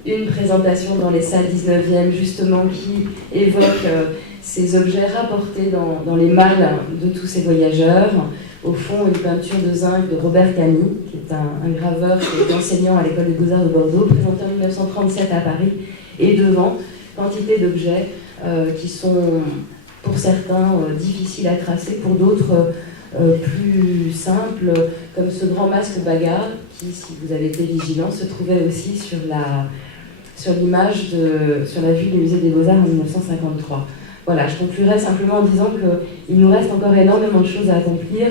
une présentation dans les salles 19e, justement, qui évoque ces objets rapportés dans les malles de tous ces voyageurs. Au fond, une peinture de zinc de Robert Camy, qui est un graveur qui est enseignant à l'école des Beaux-Arts de Bordeaux, présenté en 1937 à Paris. Et devant, quantité d'objets qui sont, pour certains, difficiles à tracer, pour d'autres, plus simples, comme ce grand masque Baga, qui, si vous avez été vigilant, se trouvait aussi sur l'image, sur la vue du musée des Beaux-Arts en 1953. Voilà, je conclurai simplement en disant qu'il nous reste encore énormément de choses à accomplir.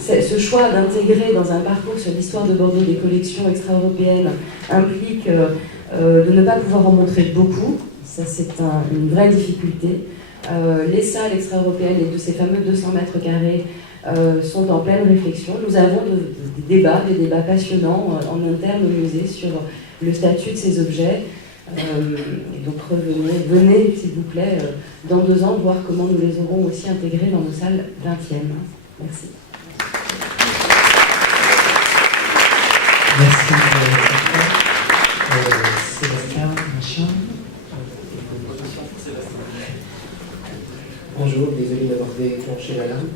Ce choix d'intégrer dans un parcours sur l'histoire de Bordeaux des collections extra-européennes implique de ne pas pouvoir en montrer beaucoup. Ça, c'est une vraie difficulté. Les salles extra-européennes et de ces fameux 200 mètres carrés sont en pleine réflexion. Nous avons des débats passionnants en interne au musée sur le statut de ces objets. Et donc venez s'il vous plaît dans 2 ans voir comment nous les aurons aussi intégrés dans nos salles 20e. Merci. Merci Sébastien Machin. Bonjour, désolé d'avoir déclenché l'alarme.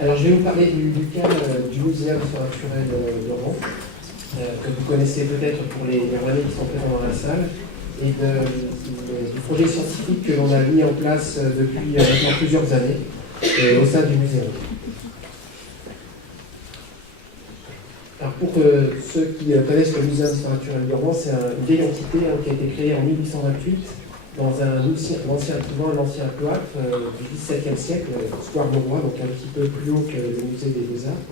Alors je vais vous parler du cas du Muséum d'histoire naturelle de Rouen, que vous connaissez peut-être pour les Rouennais qui sont présents dans la salle, et du projet scientifique que l'on a mis en place depuis maintenant plusieurs années au sein du muséum. Alors pour ceux qui connaissent le Muséum d'histoire naturelle de Rouen, c'est une vieille entité qui a été créée en 1828 dans l'ancien cloître du XVIIe siècle, Square du Roi, donc un petit peu plus haut que le musée des Beaux-Arts,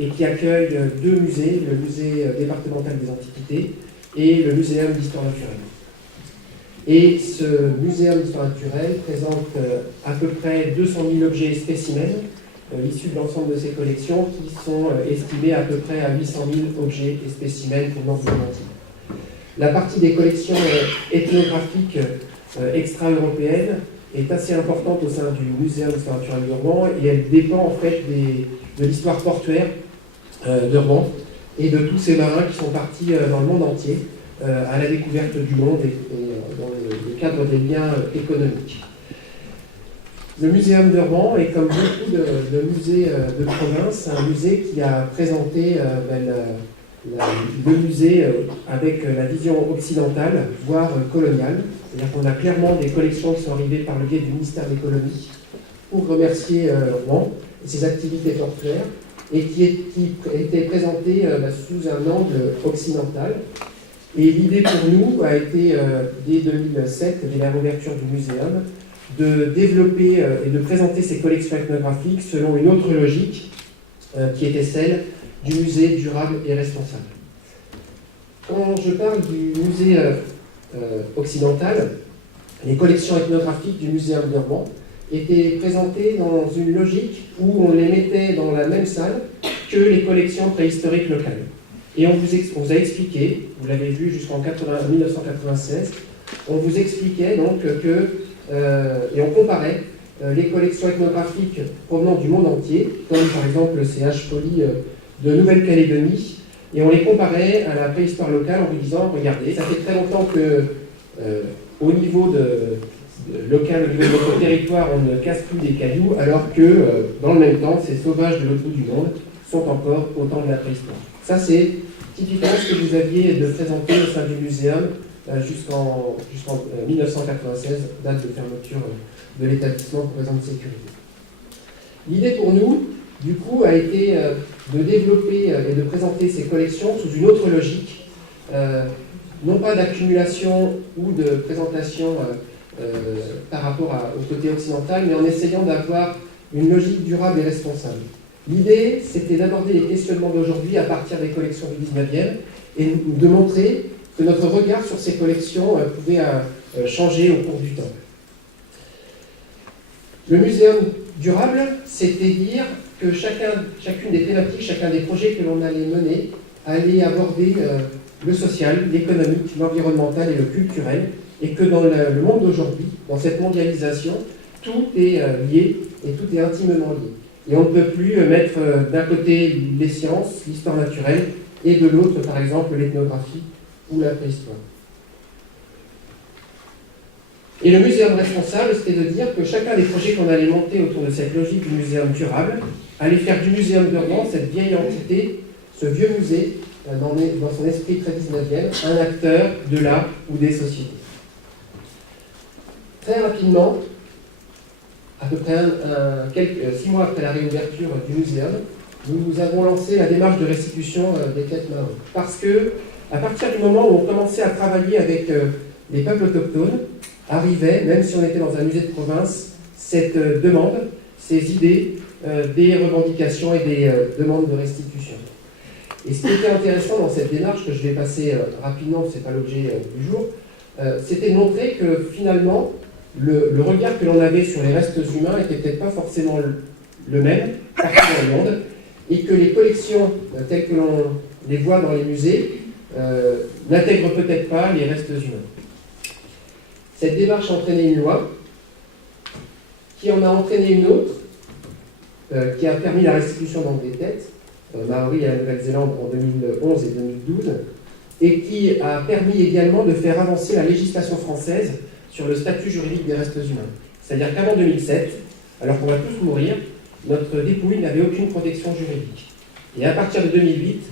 et qui accueille 2 musées, le musée départemental des Antiquités et le muséum d'histoire naturelle. Et ce muséum d'histoire naturelle présente à peu près 200 000 objets et spécimens issus de l'ensemble de ces collections qui sont estimés à peu près à 800 000 objets et spécimens provenant du monde entier. La partie des collections ethnographiques extra-européennes est assez importante au sein du Muséum d'histoire naturelle de Rouen et elle dépend en fait de l'histoire portuaire de Rouen et de tous ces marins qui sont partis dans le monde entier à la découverte du monde et dans le cadre des liens économiques. Le Muséum de Rouen est, comme beaucoup de musées de province, un musée qui a présenté le musée avec la vision occidentale, voire coloniale. C'est-à-dire qu'on a clairement des collections qui sont arrivées par le biais du ministère des Colonies pour remercier Rouen et ses activités portuaires, et qui étaient présentées sous un angle occidental, Et l'idée pour nous a été, dès 2007, dès la réouverture du muséum, de développer et de présenter ces collections ethnographiques selon une autre logique qui était celle du musée durable et responsable. Quand je parle du musée occidental, les collections ethnographiques du muséum d'Urban étaient présentées dans une logique où on les mettait dans la même salle que les collections préhistoriques locales. Et on vous a expliqué, vous l'avez vu jusqu'en 1996, on vous expliquait donc et on comparait les collections ethnographiques provenant du monde entier, comme par exemple le CH Poly de Nouvelle-Calédonie, et on les comparait à la préhistoire locale en vous disant, regardez, ça fait très longtemps que au niveau local, au niveau de notre territoire, on ne casse plus des cailloux, alors que dans le même temps, ces sauvages de l'autre bout du monde sont encore au temps de la préhistoire. Ça, c'est typiquement ce que vous aviez de présenter au sein du muséum jusqu'en 1996, date de fermeture de l'établissement pour raison de sécurité. L'idée pour nous, du coup, a été de développer et de présenter ces collections sous une autre logique, non pas d'accumulation ou de présentation par rapport au côté occidental, mais en essayant d'avoir une logique durable et responsable. L'idée, c'était d'aborder les questionnements d'aujourd'hui à partir des collections du 19e et de montrer que notre regard sur ces collections pouvait changer au cours du temps. Le muséum durable, c'était dire que chacune des thématiques, chacun des projets que l'on allait mener, allait aborder le social, l'économique, l'environnemental et le culturel, et que dans le monde d'aujourd'hui, dans cette mondialisation, tout est lié et tout est intimement lié. Et on ne peut plus mettre d'un côté les sciences, l'histoire naturelle, et de l'autre, par exemple, l'ethnographie ou la préhistoire. Et le muséum responsable, c'était de dire que chacun des projets qu'on allait monter autour de cette logique du muséum durable allait faire du muséum d'Urban, cette vieille entité, ce vieux musée, dans son esprit très 19e, un acteur de l'art ou des sociétés. Très rapidement, à peu près 6 mois après la réouverture du muséum, nous avons lancé la démarche de restitution des têtes maoris. Parce que, à partir du moment où on commençait à travailler avec les peuples autochtones, arrivait, même si on était dans un musée de province, cette demande, ces idées, des revendications et des demandes de restitution. Et ce qui était intéressant dans cette démarche, que je vais passer rapidement, ce n'est pas l'objet du jour, c'était de montrer que finalement, le regard que l'on avait sur les restes humains n'était peut-être pas forcément le même partout dans le monde, et que les collections telles que l'on les voit dans les musées n'intègrent peut-être pas les restes humains. Cette démarche a entraîné une loi, qui en a entraîné une autre, qui a permis la restitution donc des têtes, maoris à la Nouvelle-Zélande en 2011 et 2012, et qui a permis également de faire avancer la législation française sur le statut juridique des restes humains. C'est-à-dire qu'avant 2007, alors qu'on va tous mourir, notre dépouille n'avait aucune protection juridique. Et à partir de 2008,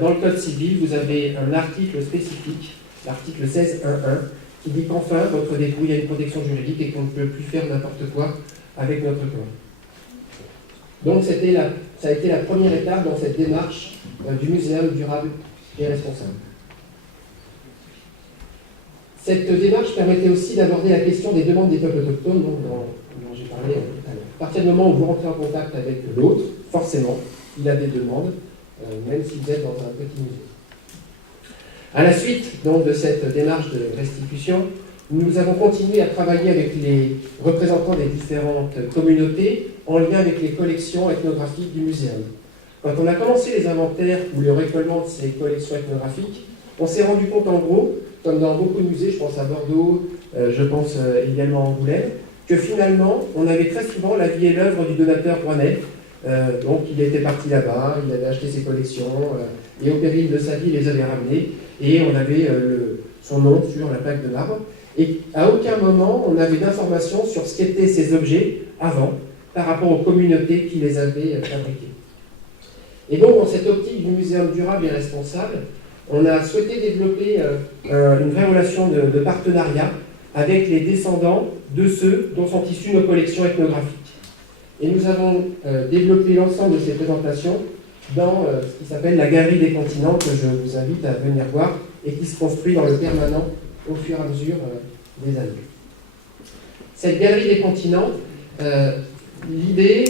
dans le Code civil, vous avez un article spécifique, l'article 16.1.1, qui dit qu'enfin, votre dépouille a une protection juridique et qu'on ne peut plus faire n'importe quoi avec notre corps. Donc ça a été la première étape dans cette démarche du muséum durable et responsable. Cette démarche permettait aussi d'aborder la question des demandes des peuples autochtones, dont j'ai parlé tout à l'heure. À partir du moment où vous rentrez en contact avec l'autre, forcément, il a des demandes, même si vous êtes dans un petit musée. À la suite donc, de cette démarche de restitution, nous avons continué à travailler avec les représentants des différentes communautés en lien avec les collections ethnographiques du muséum. Quand on a commencé les inventaires ou le récollement de ces collections ethnographiques, on s'est rendu compte en gros, comme dans beaucoup de musées, je pense à Bordeaux, je pense également à Angoulême, que finalement, on avait très souvent la vie et l'œuvre du donateur rouennais. Donc il était parti là-bas, il avait acheté ses collections, et au péril de sa vie, il les avait ramenées, et on avait son nom sur la plaque de marbre. Et à aucun moment, on avait d'informations sur ce qu'étaient ces objets avant, par rapport aux communautés qui les avaient fabriqués. Et donc, dans cette optique du muséum durable et responsable, on a souhaité développer une vraie relation de partenariat avec les descendants de ceux dont sont issues nos collections ethnographiques. Et nous avons développé l'ensemble de ces présentations dans ce qui s'appelle la Galerie des Continents, que je vous invite à venir voir et qui se construit dans le permanent au fur et à mesure des années. Cette galerie des continents, l'idée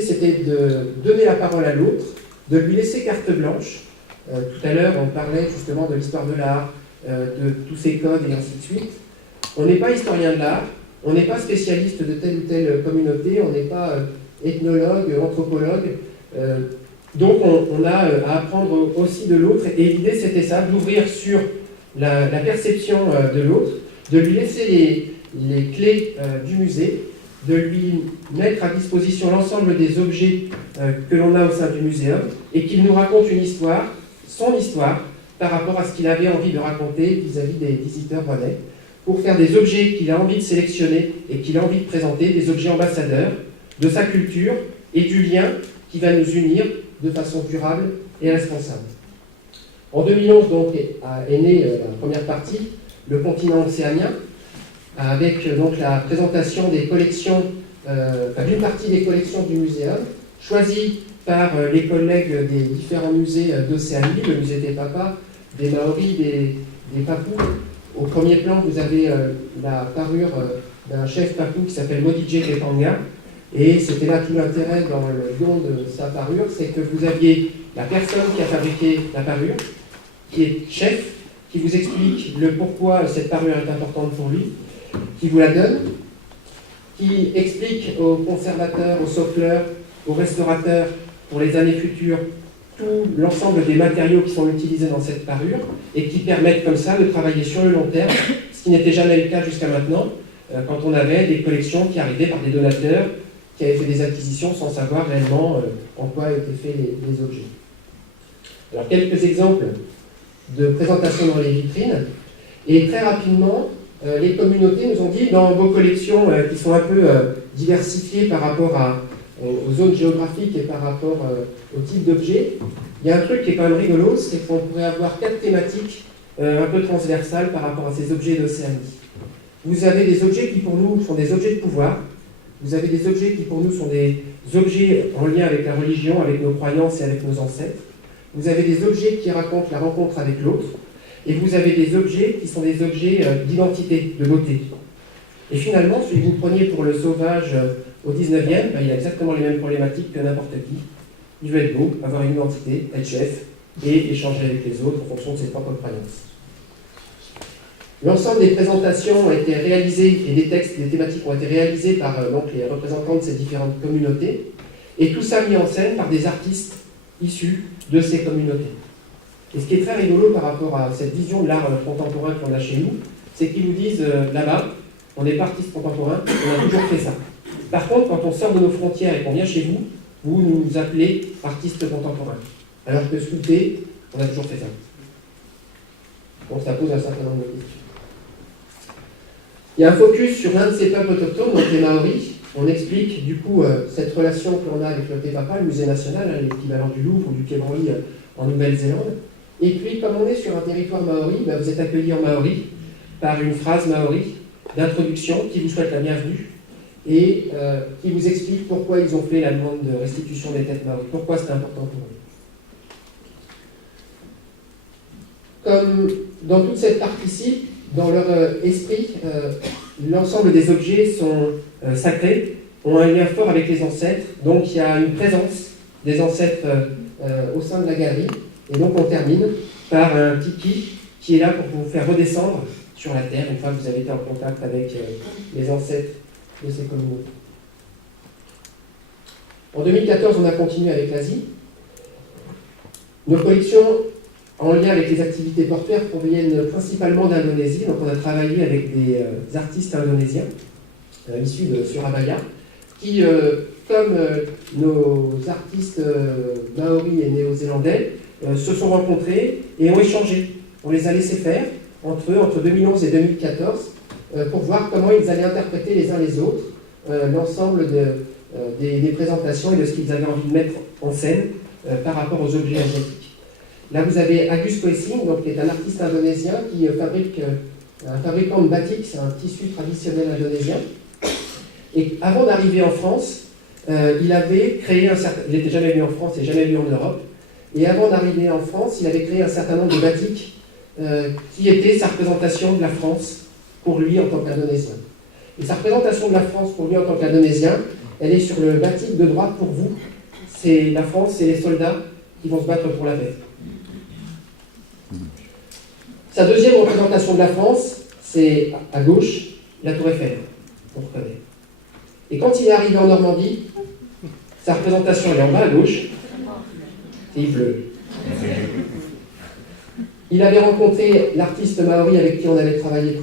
c'était de donner la parole à l'autre, de lui laisser carte blanche. Tout à l'heure, on parlait justement de l'histoire de l'art, de tous ses codes et ainsi de suite. On n'est pas historien de l'art, on n'est pas spécialiste de telle ou telle communauté, on n'est pas ethnologue, anthropologue. Donc on a à apprendre aussi de l'autre. Et l'idée c'était ça, d'ouvrir sur la perception de l'autre, de lui laisser les clés du musée, de lui mettre à disposition l'ensemble des objets que l'on a au sein du muséum et qu'il nous raconte une histoire, son histoire, par rapport à ce qu'il avait envie de raconter vis-à-vis des visiteurs rouennais, pour faire des objets qu'il a envie de sélectionner et qu'il a envie de présenter, des objets ambassadeurs de sa culture et du lien qui va nous unir de façon durable et responsable. En 2011, donc, est née la première partie, le continent océanien, avec donc la présentation des collections, d'une partie des collections du muséum, choisies par les collègues des différents musées d'Océanie, le musée des Papas, des Maoris, des Papous. Au premier plan, vous avez la parure d'un chef papou qui s'appelle Modije Kepanga, et c'était là tout l'intérêt dans le don de sa parure, c'est que vous aviez la personne qui a fabriqué la parure, qui est chef, qui vous explique le pourquoi cette parure est importante pour lui, qui vous la donne, qui explique aux conservateurs, aux socleurs, aux restaurateurs, pour les années futures, tout l'ensemble des matériaux qui sont utilisés dans cette parure, et qui permettent comme ça de travailler sur le long terme, ce qui n'était jamais le cas jusqu'à maintenant, quand on avait des collections qui arrivaient par des donateurs, qui avaient fait des acquisitions sans savoir réellement en quoi étaient faits les objets. Alors quelques exemples de présentation dans les vitrines, et très rapidement, les communautés nous ont dit, dans vos collections qui sont un peu diversifiées par rapport aux zones géographiques et par rapport au type d'objets, il y a un truc qui est quand même rigolo, c'est qu'on pourrait avoir 4 thématiques un peu transversales par rapport à ces objets d'Océanie. Vous avez des objets qui pour nous sont des objets de pouvoir, vous avez des objets qui pour nous sont des objets en lien avec la religion, avec nos croyances et avec nos ancêtres, vous avez des objets qui racontent la rencontre avec l'autre, et vous avez des objets qui sont des objets d'identité, de beauté. Et finalement, si vous preniez pour le sauvage au 19e, ben, il a exactement les mêmes problématiques que n'importe qui. Il veut être beau, avoir une identité, être chef, et échanger avec les autres en fonction de ses propres croyances. L'ensemble des présentations ont été réalisées, et des textes, des thématiques ont été réalisés par donc, les représentants de ces différentes communautés, et tout ça mis en scène par des artistes issus de ces communautés. Et ce qui est très rigolo par rapport à cette vision de l'art contemporain qu'on a chez nous, c'est qu'ils vous disent là-bas, on n'est pas artiste contemporain, on a toujours fait ça. Par contre, quand on sort de nos frontières et qu'on vient chez vous, vous nous appelez artiste contemporain. Alors que sculpter, on a toujours fait ça. Donc ça pose un certain nombre de questions. Il y a un focus sur l'un de ces peuples autochtones, donc les Maoris. On explique du coup cette relation que l'on a avec le Te-Papa, le musée national, l'équivalent du Louvre ou du Quai Branly en Nouvelle-Zélande. Et puis, comme on est sur un territoire maori, ben, vous êtes accueillis en maori par une phrase maori d'introduction qui vous souhaite la bienvenue et qui vous explique pourquoi ils ont fait la demande de restitution des têtes maoris, pourquoi c'est important pour eux. Comme dans toute cette partie-ci, dans leur esprit, l'ensemble des objets sont sacrés, ont un lien fort avec les ancêtres, donc il y a une présence des ancêtres au sein de la galerie, et donc on termine par un tiki qui est là pour vous faire redescendre sur la terre une fois que vous avez été en contact avec les ancêtres de ces communautés. En 2014, on a continué avec l'Asie. Nos collections en lien avec les activités portuaires proviennent principalement d'Indonésie, donc on a travaillé avec des artistes indonésiens issus de Surabaya, qui, comme nos artistes maoris et néo-zélandais, se sont rencontrés et ont échangé. On les a laissés faire entre eux, entre 2011 et 2014, pour voir comment ils allaient interpréter les uns les autres l'ensemble des présentations et de ce qu'ils avaient envie de mettre en scène par rapport aux objets asiatiques. Là, vous avez Agus Koesing, donc, qui est un artiste indonésien qui fabrique un fabricant de batik, c'est un tissu traditionnel indonésien. Et avant d'arriver en France, il avait créé un certain... Il n'était jamais venu en France et jamais venu en Europe. Et avant d'arriver en France, il avait créé un certain nombre de batiks qui était sa représentation de la France pour lui en tant qu'Indonésien. Et sa représentation de la France pour lui en tant qu'Indonésien, elle est sur le batik de droite pour vous. C'est la France, c'est les soldats qui vont se battre pour la paix. Sa deuxième représentation de la France, c'est à gauche, la Tour Eiffel, on reconnaît. Et quand il est arrivé en Normandie, sa représentation, elle est en bas à gauche, et il pleut. Il avait rencontré l'artiste maori avec qui on avait travaillé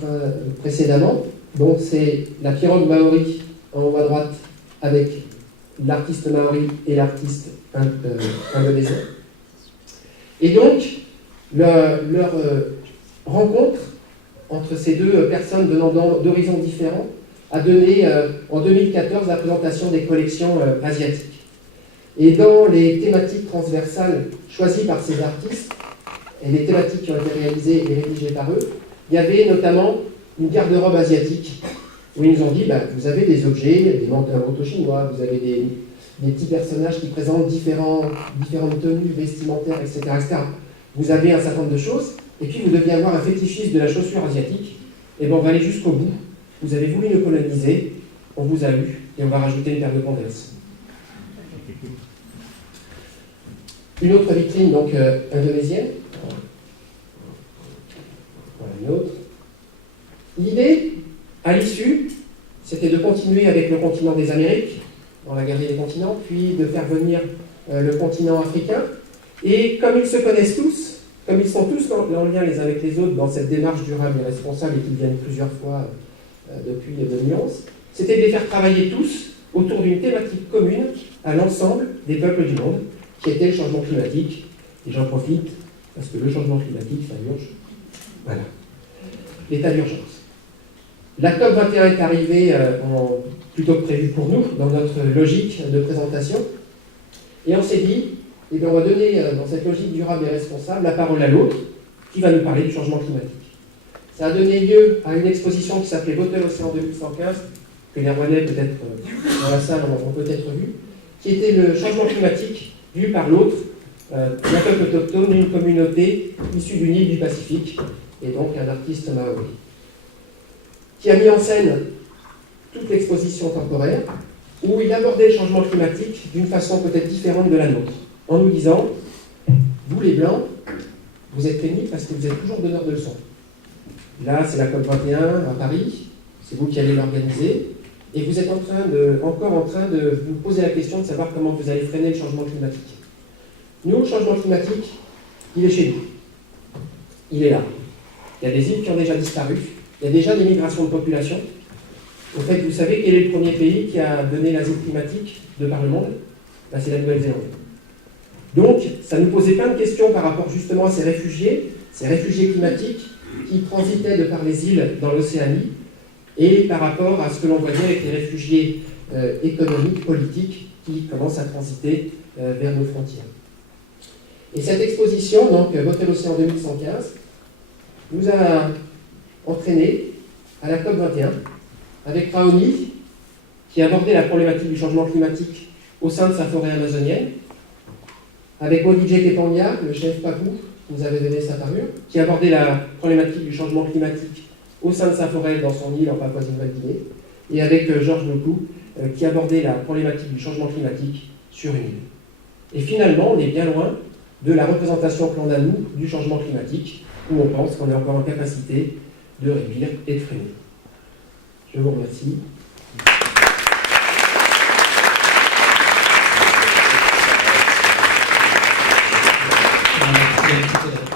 précédemment. Donc c'est la pirogue maori en haut à droite avec l'artiste maori et l'artiste indonésien. Et donc, leur rencontre entre ces deux personnes venant d'horizons différents a donné en 2014 la présentation des collections asiatiques. Et dans les thématiques transversales choisies par ces artistes, et les thématiques qui ont été réalisées et rédigées par eux, il y avait notamment une garde-robe asiatique, où ils nous ont dit, vous avez des objets, des manteaux chinois, vous avez des petits personnages qui présentent différentes tenues vestimentaires, etc., etc. Vous avez un certain nombre de choses, et puis vous deviez avoir un fétichisme de la chaussure asiatique, et bien on va aller jusqu'au bout. Vous avez voulu nous coloniser, on vous a eu, et on va rajouter une paire de Converse. Une autre vitrine, donc indonésienne. Voilà une autre. L'idée, à l'issue, c'était de continuer avec le continent des Amériques, dans la galerie des continents, puis de faire venir le continent africain. Et comme ils se connaissent tous, comme ils sont tous en lien les uns avec les autres dans cette démarche durable et responsable et qu'ils viennent plusieurs fois depuis 2011, c'était de les faire travailler tous autour d'une thématique commune à l'ensemble des peuples du monde, qui était le changement climatique. Et j'en profite, parce que le changement climatique, ça urge. Voilà. L'état d'urgence. La COP21 est arrivée plutôt que prévu pour nous, dans notre logique de présentation. Et on s'est dit, on va donner, dans cette logique durable et responsable, la parole à l'autre, qui va nous parler du changement climatique. Ça a donné lieu à une exposition qui s'appelait Bottle Océan 2115, que les Rouennais, peut-être dans la salle, ont peut-être vu, qui était le changement climatique vu par l'autre, d'un peuple autochtone, une communauté issue d'une île du Pacifique, et donc un artiste maori, qui a mis en scène toute l'exposition temporaire, où il abordait le changement climatique d'une façon peut-être différente de la nôtre, en nous disant, vous les Blancs, vous êtes pénibles parce que vous êtes toujours donneurs de leçons. Là, c'est la COP21 à Paris, c'est vous qui allez l'organiser, et vous êtes encore en train de vous poser la question de savoir comment vous allez freiner le changement climatique. Nous, le changement climatique, il est chez nous. Il est là. Il y a des îles qui ont déjà disparu, il y a déjà des migrations de population. Au fait, vous savez quel est le premier pays qui a donné l'asile climatique de par le monde? C'est la Nouvelle-Zélande. Donc, ça nous posait plein de questions par rapport justement à ces réfugiés climatiques qui transitaient de par les îles dans l'Océanie, et par rapport à ce que l'on voyait avec les réfugiés économiques, politiques, qui commencent à transiter vers nos frontières. Et cette exposition, donc Bottle Océan 2115, nous a entraînés à la COP21, avec Raoni, qui abordait la problématique du changement climatique au sein de sa forêt amazonienne, avec Modije Kepanya, le chef Papou, qui nous avait donné sa parure, qui abordait la problématique du changement climatique au sein de sa forêt dans son île en Papouasie-Nouvelle-Guinée, et avec Georges Loukou, qui abordait la problématique du changement climatique sur une île. Et finalement, on est bien loin de la représentation que l'on a, nous, du changement climatique, où on pense qu'on est encore en capacité de réduire et de freiner. Je vous remercie. Merci.